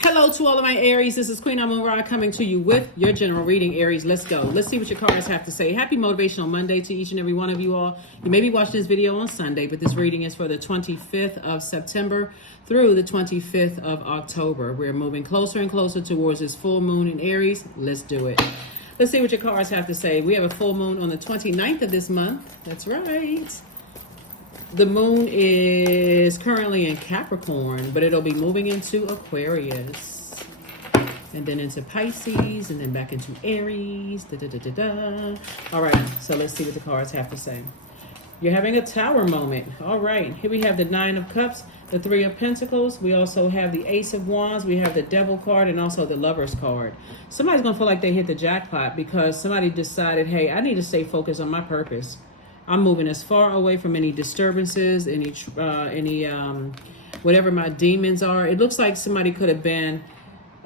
Hello to all of my Aries. This is Queen Amun Ra coming to you with your general reading, Aries. Let's go. Let's see what your cards have to say. Happy Motivational Monday to each and every one of you all. You may be watching this video on Sunday, but this reading is for the 25th of September through the 25th of October. We're moving closer and closer towards this full moon in Aries. Let's do it. Let's see what your cards have to say. We have a full moon on the 29th of this month. That's right. The moon is currently in Capricorn, but it'll be moving into Aquarius. And then into Pisces, and then back into Aries. Da, da, da, da, da. All right, so let's see what the cards have to say. You're having a tower moment. All right, here we have the Nine of Cups, the Three of Pentacles. We also have the Ace of Wands. We have the Devil card and also the Lover's card. Somebody's going to feel like they hit the jackpot because somebody decided, hey, I need to stay focused on my purpose. I'm moving as far away from any disturbances, any whatever my demons are. It looks like somebody could have been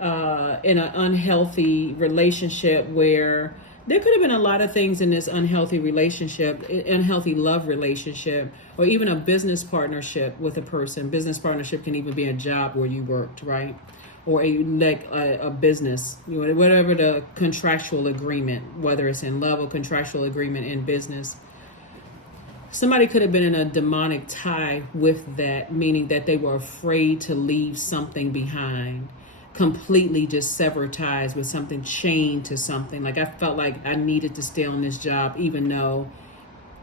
in an unhealthy relationship where there could have been a lot of things in this unhealthy relationship, unhealthy love relationship, or even a business partnership with a person. Business partnership can even be a job where you worked, right? Or a business, whatever the contractual agreement, whether it's in love or contractual agreement in business. Somebody could have been in a demonic tie with that, meaning that they were afraid to leave something behind, completely just sever ties with something, chained to something. Like I felt like I needed to stay on this job, even though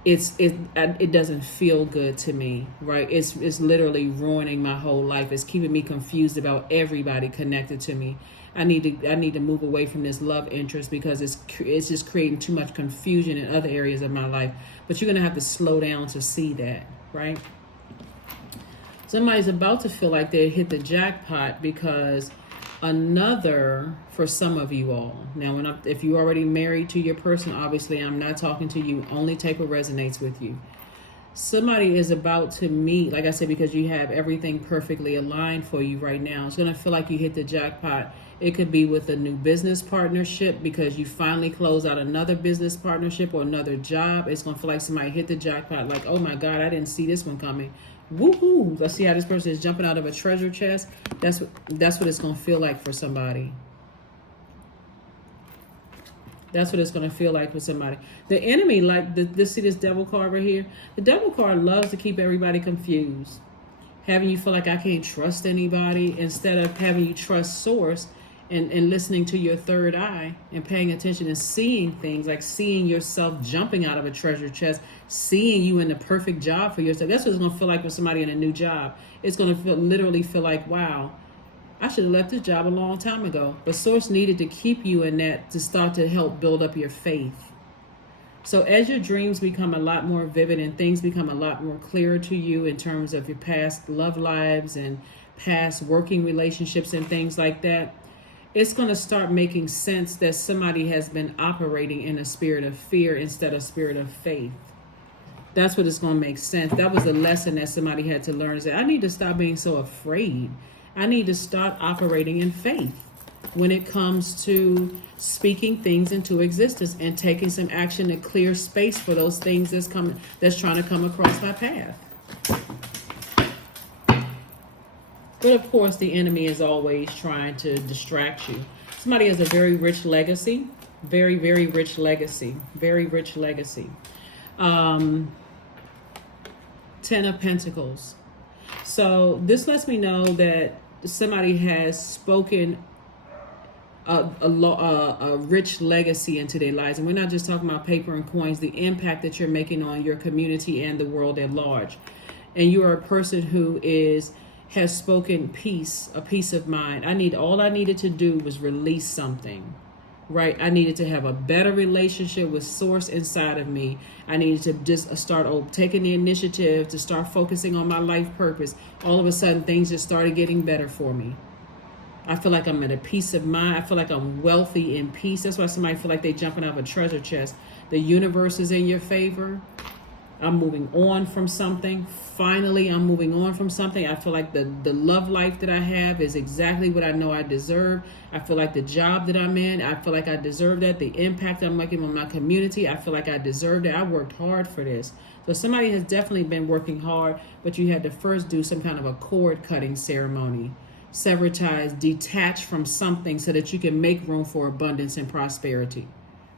it doesn't feel good to me, right? It's literally ruining my whole life. It's keeping me confused about everybody connected to me. I need to move away from this love interest because it's just creating too much confusion in other areas of my life. But you're gonna have to slow down to see that, right? Somebody's about to feel like they hit the jackpot because for some of you all. Now, if you're already married to your person, obviously I'm not talking to you. Only take what resonates with you. Somebody is about to meet, like I said, because you have everything perfectly aligned for you right now. It's going to feel like you hit the jackpot. It could be with a new business partnership because you finally close out another business partnership or another job. It's going to feel like somebody hit the jackpot. Like, oh my God, I didn't see this one coming. Woohoo! Let's see how this person is jumping out of a treasure chest. That's what it's going to feel like for somebody. That's what it's going to feel like for somebody. The enemy, see this devil card right here? The devil card loves to keep everybody confused. Having you feel like I can't trust anybody instead of having you trust source and listening to your third eye and paying attention and seeing things, like seeing yourself jumping out of a treasure chest, seeing you in the perfect job for yourself. That's what it's going to feel like with somebody in a new job. It's going to literally feel like, wow, I should have left this job a long time ago. But source needed to keep you in that to start to help build up your faith. So as your dreams become a lot more vivid and things become a lot more clearer to you in terms of your past love lives and past working relationships and things like that, it's going to start making sense that somebody has been operating in a spirit of fear instead of spirit of faith. That's what it's going to make sense. That was the lesson that somebody had to learn, is that I need to stop being so afraid. I need to start operating in faith when it comes to speaking things into existence and taking some action to clear space for those things that's trying to come across my path. But of course, the enemy is always trying to distract you. Somebody has a very rich legacy, very, very rich legacy, very rich legacy. 10 of Pentacles. So this lets me know that somebody has spoken a rich legacy into their lives. And we're not just talking about paper and coins, the impact that you're making on your community and the world at large. And you are a person who has spoken peace, a peace of mind. All I needed to do was release something, right? I needed to have a better relationship with source inside of me. I needed to just start taking the initiative to start focusing on my life purpose. All of a sudden, things just started getting better for me. I feel like I'm at a peace of mind. I feel like I'm wealthy in peace. That's why somebody feel like they're jumping out of a treasure chest. The universe is in your favor. I'm moving on from something. Finally, I'm moving on from something. I feel like the love life that I have is exactly what I know I deserve. I feel like the job that I'm in, I feel like I deserve that. The impact I'm making on my community, I feel like I deserve that. I worked hard for this. So somebody has definitely been working hard, but you had to first do some kind of a cord cutting ceremony. sever ties, detach from something so that you can make room for abundance and prosperity,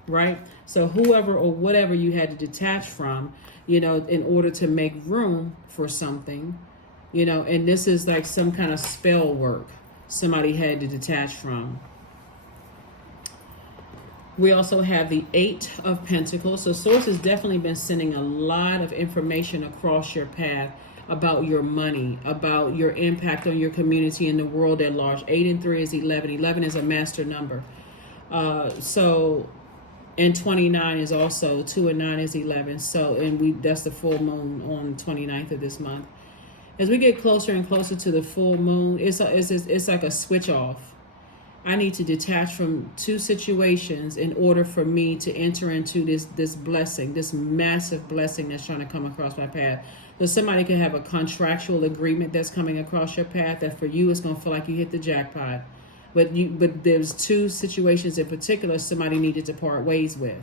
right? So whoever or whatever you had to detach from, in order to make room for something, and this is like some kind of spell work somebody had to detach from. We also have the 8 of Pentacles. So Source has definitely been sending a lot of information across your path about your money, about your impact on your community and the world at large. 8 and 3 is 11. 11 is a master number. And 29 is also 2 and 9 is 11. So, that's the full moon on 29th of this month. As we get closer and closer to the full moon, it's like a switch off. I need to detach from 2 situations in order for me to enter into this blessing, this massive blessing that's trying to come across my path. So somebody can have a contractual agreement that's coming across your path that for you it's going to feel like you hit the jackpot. But there's 2 situations in particular somebody needed to part ways with.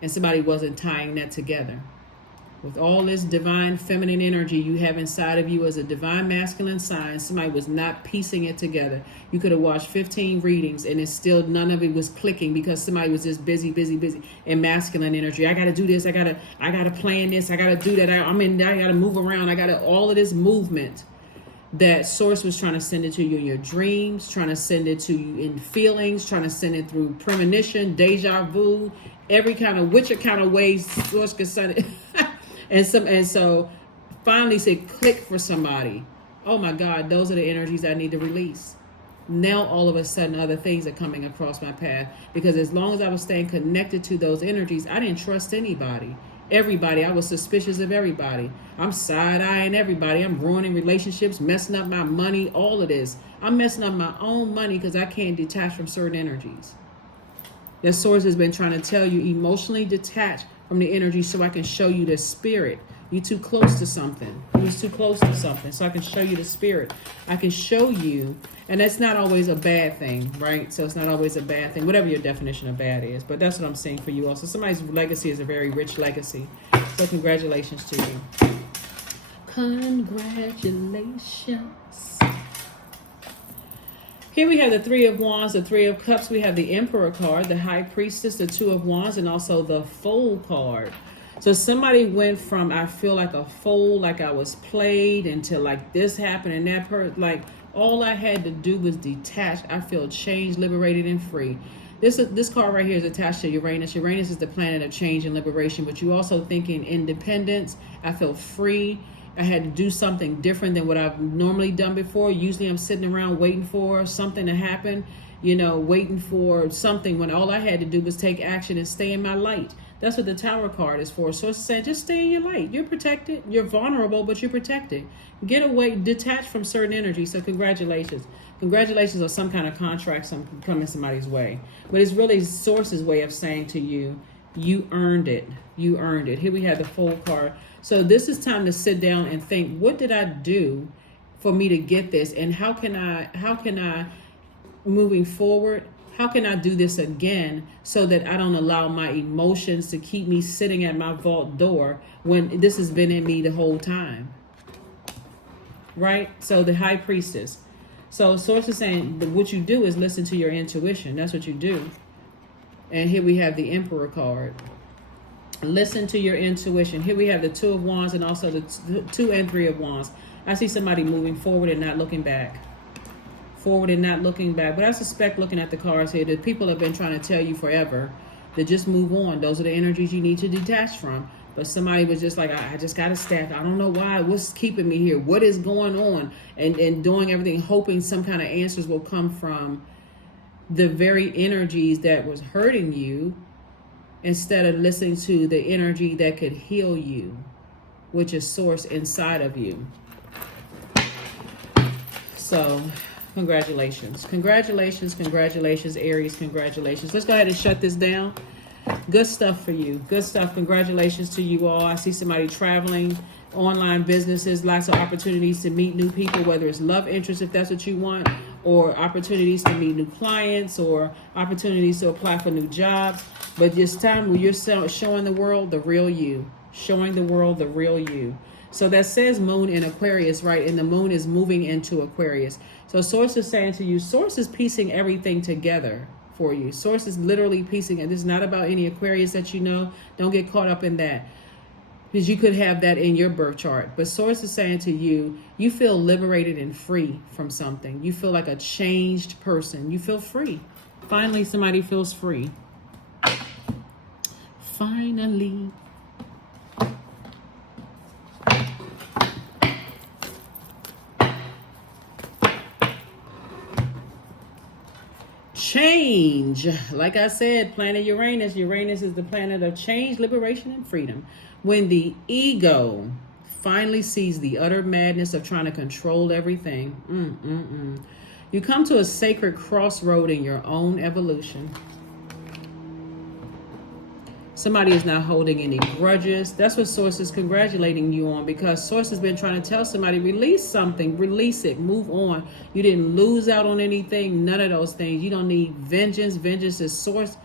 And somebody wasn't tying that together. With all this divine feminine energy you have inside of you as a divine masculine sign, somebody was not piecing it together. You could have watched 15 readings and it's still none of it was clicking because somebody was just busy in masculine energy. I got to do this. I got to plan this. I got to do that. I got to move around. I got to all of this movement that Source was trying to send it to you in your dreams, trying to send it to you in feelings, trying to send it through premonition, deja vu, every kind of which kind of ways Source could send it. And so finally said click for somebody. Oh my God, those are the energies I need to release. Now all of a sudden other things are coming across my path, because as long as I was staying connected to those energies, I didn't trust anybody. Everybody, I was suspicious of everybody. I'm side-eyeing everybody. I'm ruining relationships, messing up my money, all of this. I'm messing up my own money because I can't detach from certain energies. The Source has been trying to tell you, emotionally detach from the energy so I can show you the spirit. You're too close to something. You're too close to something. So I can show you the spirit. I can show you, and that's not always a bad thing, right? So it's not always a bad thing, whatever your definition of bad is. But that's what I'm saying for you also. Somebody's legacy is a very rich legacy. So congratulations to you. Congratulations. Here we have the 3 of Wands, the 3 of Cups. We have the Emperor card, the High Priestess, the 2 of Wands, and also the Fool card. So somebody went from, I feel like a fool, like I was played, until like this happened and that like all I had to do was detach. I feel changed, liberated, and free. This card right here is attached to Uranus. Uranus is the planet of change and liberation, but you also thinking independence. I feel free. I had to do something different than what I've normally done before. Usually I'm sitting around waiting for something to happen, waiting for something, when all I had to do was take action and stay in my light. That's what the Tower card is for. So it's saying just stay in your light. You're protected. You're vulnerable, but you're protected. Get away, detach from certain energy. So congratulations. Congratulations on some kind of contract coming somebody's way. But it's really Source's way of saying to you, you earned it. You earned it. Here we have the Fool card. So this is time to sit down and think, what did I do for me to get this? And how can I moving forward, how can I do this again so that I don't allow my emotions to keep me sitting at my vault door when this has been in me the whole time? Right? So the High Priestess. So Source is saying that what you do is listen to your intuition. That's what you do. And here we have the Emperor card. Listen to your intuition. Here we have the 2 of Wands and also the 2 and 3 of Wands. I see somebody moving forward and not looking back. Forward and not looking back. But I suspect, looking at the cards here, that people have been trying to tell you forever to just move on. Those are the energies you need to detach from. But somebody was just like, I just got to step. I don't know why. What's keeping me here? What is going on? And doing everything, hoping some kind of answers will come from the very energies that was hurting you, instead of listening to the energy that could heal you, which is Source inside of you. So congratulations. Congratulations, Aries, congratulations. Let's go ahead and shut this down. Good stuff for you. Good stuff. Congratulations to you all. I see somebody traveling, online businesses, lots of opportunities to meet new people, whether it's love interest, if that's what you want, or opportunities to meet new clients, or opportunities to apply for new jobs. But this time when you're showing the world the real you, showing the world the real you. So that says moon in Aquarius, right? And the moon is moving into Aquarius. So Source is saying to you, Source is piecing everything together for you. Source is literally piecing it. This is not about any Aquarius that you know. Don't get caught up in that, because you could have that in your birth chart. But Source is saying to you, you feel liberated and free from something. You feel like a changed person. You feel free. Finally, somebody feels free. Finally. Change. Like I said, planet Uranus. Uranus is the planet of change, liberation, and freedom. When the ego finally sees the utter madness of trying to control everything, you come to a sacred crossroad in your own evolution. Somebody is not holding any grudges. That's what Source is congratulating you on, because Source has been trying to tell somebody, release something, release it, move on. You didn't lose out on anything, none of those things. You don't need vengeance. Vengeance is Source.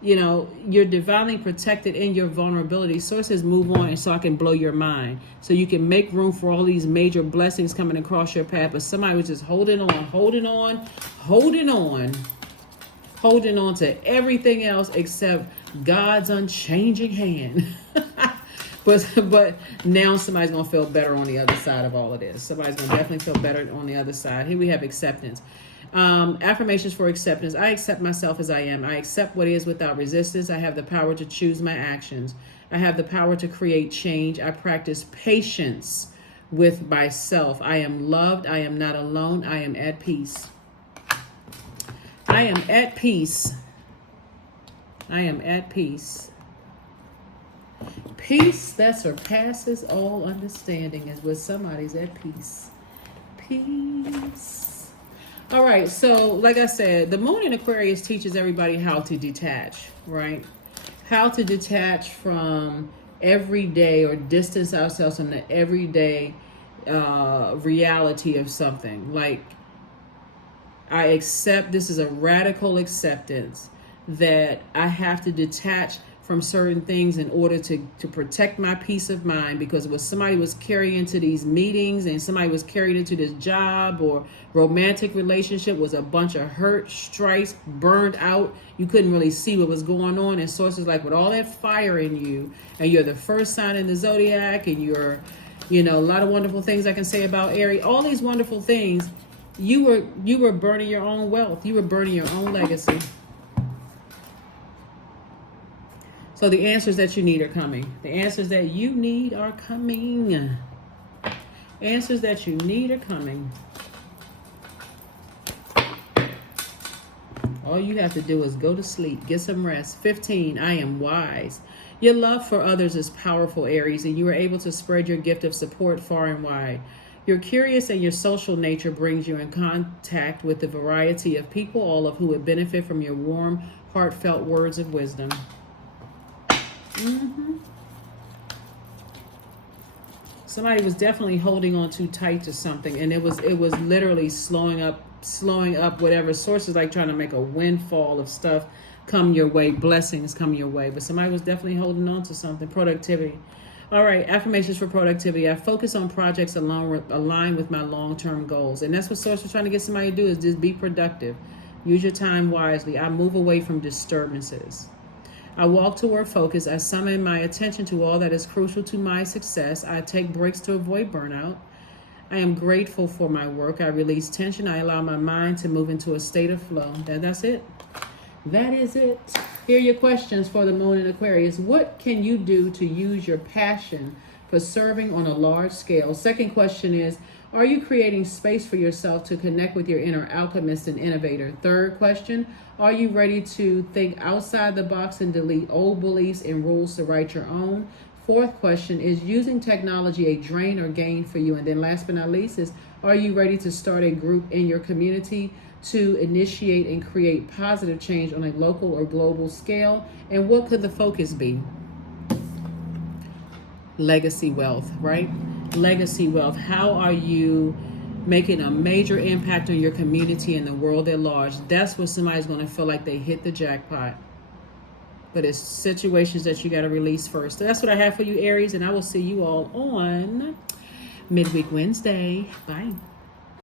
You know, you're divinely protected in your vulnerability. Source says move on, and so I can blow your mind, so you can make room for all these major blessings coming across your path. But somebody was just holding on to everything else except God's unchanging hand. but now somebody's going to feel better on the other side of all of this. Somebody's going to definitely feel better on the other side. Here we have acceptance. Affirmations for acceptance. I accept myself as I am. I accept what is without resistance. I have the power to choose my actions. I have the power to create change. I practice patience with myself. I am loved. I am not alone. I am at peace. I am at peace. I am at peace. Peace that surpasses all understanding is when somebody's at peace. Peace. All right, so like I said, the moon in Aquarius teaches everybody how to detach, right? How to detach from everyday, or distance ourselves from the everyday reality of something. Like, I accept, this is a radical acceptance that I have to detach from certain things in order to protect my peace of mind, because what somebody was carrying into these meetings and somebody was carried into this job or romantic relationship was a bunch of hurt, strife, burned out. You couldn't really see what was going on. And Sources like, with all that fire in you, and you're the first sign in the Zodiac, and you're, you know, a lot of wonderful things I can say about Aries, all these wonderful things. You were burning your own wealth. You were burning your own legacy. So the answers that you need are coming. The answers that you need are coming. Answers that you need are coming. All you have to do is go to sleep, get some rest. 15, I am wise. Your love for others is powerful, Aries, and you are able to spread your gift of support far and wide. You're curious, and your social nature brings you in contact with a variety of people, all of who would benefit from your warm, heartfelt words of wisdom. Somebody was definitely holding on too tight to something, and it was literally slowing up whatever. Sources like trying to make a windfall of stuff come your way, blessings come your way. But somebody was definitely holding on to something. Productivity. All right, affirmations for productivity. I focus on projects aligned with my long-term goals. And that's what Source was trying to get somebody to do, is just be productive. Use your time wisely. I move away from disturbances. I walk toward focus. I summon my attention to all that is crucial to my success. I take breaks to avoid burnout. I am grateful for my work. I release tension. I allow my mind to move into a state of flow. That's it. That is it. Here are your questions for the moon in Aquarius. What can you do to use your passion for serving on a large scale? Second question is, are you creating space for yourself to connect with your inner alchemist and innovator? Third question, are you ready to think outside the box and delete old beliefs and rules to write your own? Fourth question, is using technology a drain or gain for you? And then last but not least is, are you ready to start a group in your community to initiate and create positive change on a local or global scale? And what could the focus be? Legacy wealth, right? Legacy wealth. How are you making a major impact on your community and the world at large? That's what somebody's going to feel like they hit the jackpot. But it's situations that you got to release first. So that's what I have for you, Aries, and I will see you all on Midweek Wednesday. Bye.